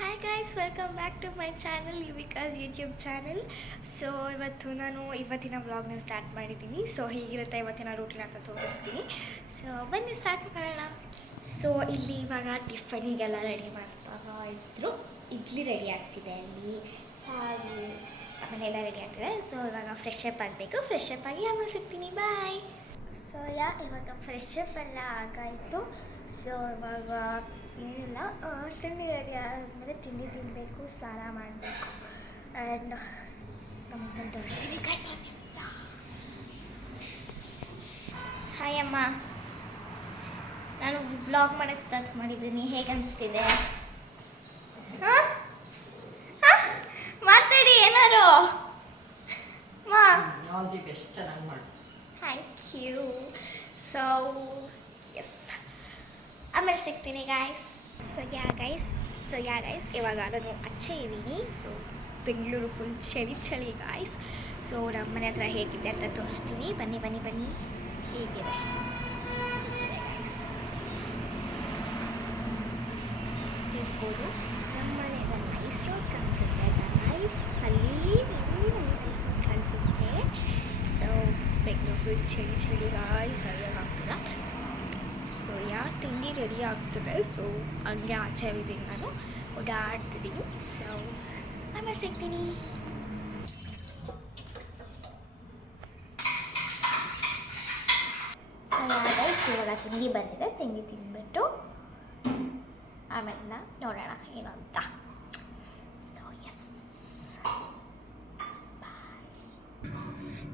Hi guys, welcome back to my channel Yuvika's YouTube channel. So ನಾನು ಇವತ್ತಿನ ವ್ಲಾಗ್ನ start ಮಾಡಿದ್ದೀನಿ. ಸೊ ಹೀಗಿರುತ್ತೆ ಇವತ್ತಿನ ರೂಟೀನ್ ಅಂತ ತೋರಿಸ್ತೀನಿ. ಸೊ ಬನ್ನಿ ಸ್ಟಾರ್ಟ್ ಮಾಡೋಣ. ಸೊ ಇಲ್ಲಿ ಇವಾಗ ಟಿಫನಿಗೆಲ್ಲ ರೆಡಿ ಮಾಡ್ತಾ ಇದ್ರು. ಇಡ್ಲಿ ರೆಡಿ ಆಗ್ತಿದೆ, ಅಲ್ಲಿ ಸಾರು ಆಮೇಲೆಲ್ಲ ರೆಡಿ ಆಗ್ತಿದೆ. ಸೊ ಇವಾಗ ಫ್ರೆಶ್ ಅಪ್ ಆಗಬೇಕು. ಫ್ರೆಶ್ ಅಪ್ ಆಗಿ ಆಮೇಲೆ ಸಿಗ್ತೀನಿ, ಬಾಯ್. ಸೊ ಇವಾಗ ಫ್ರೆಶ್ ಅಪ್ ಎಲ್ಲ ಆಗಾಯಿತು. ಸೊ ಇವಾಗ ಏನಿಲ್ಲ, ತಿಂಡಿ ರೆಡಿ ಆದಮೇಲೆ ತಿಂಡಿ ತಿನ್ನಬೇಕು, ಸ್ನಾನ ಮಾಡಬೇಕು. ಆ್ಯಂಡ್ ನಮ್ಮನ್ನು ತೋರಿಸ್ತೀನಿ. ಹಾಯ್ ಅಮ್ಮ, ನಾನು ವ್ಲಾಗ್ ಮಾಡೋಕ್ಕೆ ಸ್ಟಾರ್ಟ್ ಮಾಡಿದ್ದೀನಿ. ಹೇಗೆ ಅನಿಸ್ತಿದೆ? ಹಾಂ ಹಾಂ ಮಾತಾಡಿ ಏನಾರು. ಮಾ ಆಲ್ ದಿ ಬೆಸ್ಟ್, ಚೆನ್ನಾಗಿ ಮಾಡಿ. Thank you. ಸೊ ಎಸ್, ಆಮೇಲೆ ಸಿಗ್ತೀನಿ ಗಾಯ್ಸ್. ಸೊ ಗೈಸ್ ಇವಾಗ ನಾನು ಆಚೆ ಇದ್ದೀನಿ. ಸೊ ಬೆಂಗಳೂರು ಫುಲ್ ಚಳಿ ಗಾಯ್ಸ್. ಸೊ ನಮ್ಮ ಮನೆ ಹತ್ರ ಹೇಗಿದೆ ಅಂತ ತೋರಿಸ್ತೀನಿ. ಬನ್ನಿ ಹೇಗಿದೆ ಗಾಯ್ಸ್ ಇರ್ಬೋದು. ನಮ್ಮ ಮನೆ ನೈಸ್ ರೋಡ್ ಕಾಣಿಸುತ್ತೆ ಗಾಯ್ಸ್, ಅಲ್ಲಿ ನೈಸ್ ರೋಡ್ ಕಾಣಿಸುತ್ತೆ. ಸೊ ಬೆಂಗಳೂರು ಫುಲ್ ಚಳಿ ಗಾಯ್ಸ್, ಸರಿಯಾಗ್ತಿಲ್ಲ. ಸೊ ತಿಂಡಿ ರೆಡಿ ಆಗ್ತದೆ. ಸೊ ಹಂಗೆ ಆಚೆ ಇದ್ದೀನಿ, ನಾನು ಓಡಾಡ್ತಿದ್ದೀನಿ. ಸೊ ಆಮೇಲೆ ಸಿಗ್ತೀನಿ. ಸೊ ಇವಾಗ ತಿಂಡಿ ಬಂದಿದೆ, ತಿಂಡಿ ತಿಂದ್ಬಿಟ್ಟು ಆಮೇಲೆ ನೋಡೋಣ ಏನು ಅಂತ. ಸೊ ಎಸ್,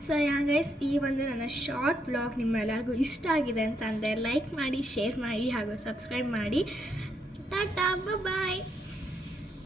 ಸೊ ಗೈಸ್, ಈ ಒಂದು ನನ್ನ ಶಾರ್ಟ್ ಬ್ಲಾಗ್ ನಿಮ್ಮೆಲ್ಲರಿಗೂ ಇಷ್ಟ ಆಗಿದೆ ಅಂತ ಅಂದರೆ ಲೈಕ್ ಮಾಡಿ, ಶೇರ್ ಮಾಡಿ ಹಾಗೂ ಸಬ್ಸ್ಕ್ರೈಬ್ ಮಾಡಿ. ಟಾಟಾ, ಬಾಯ್.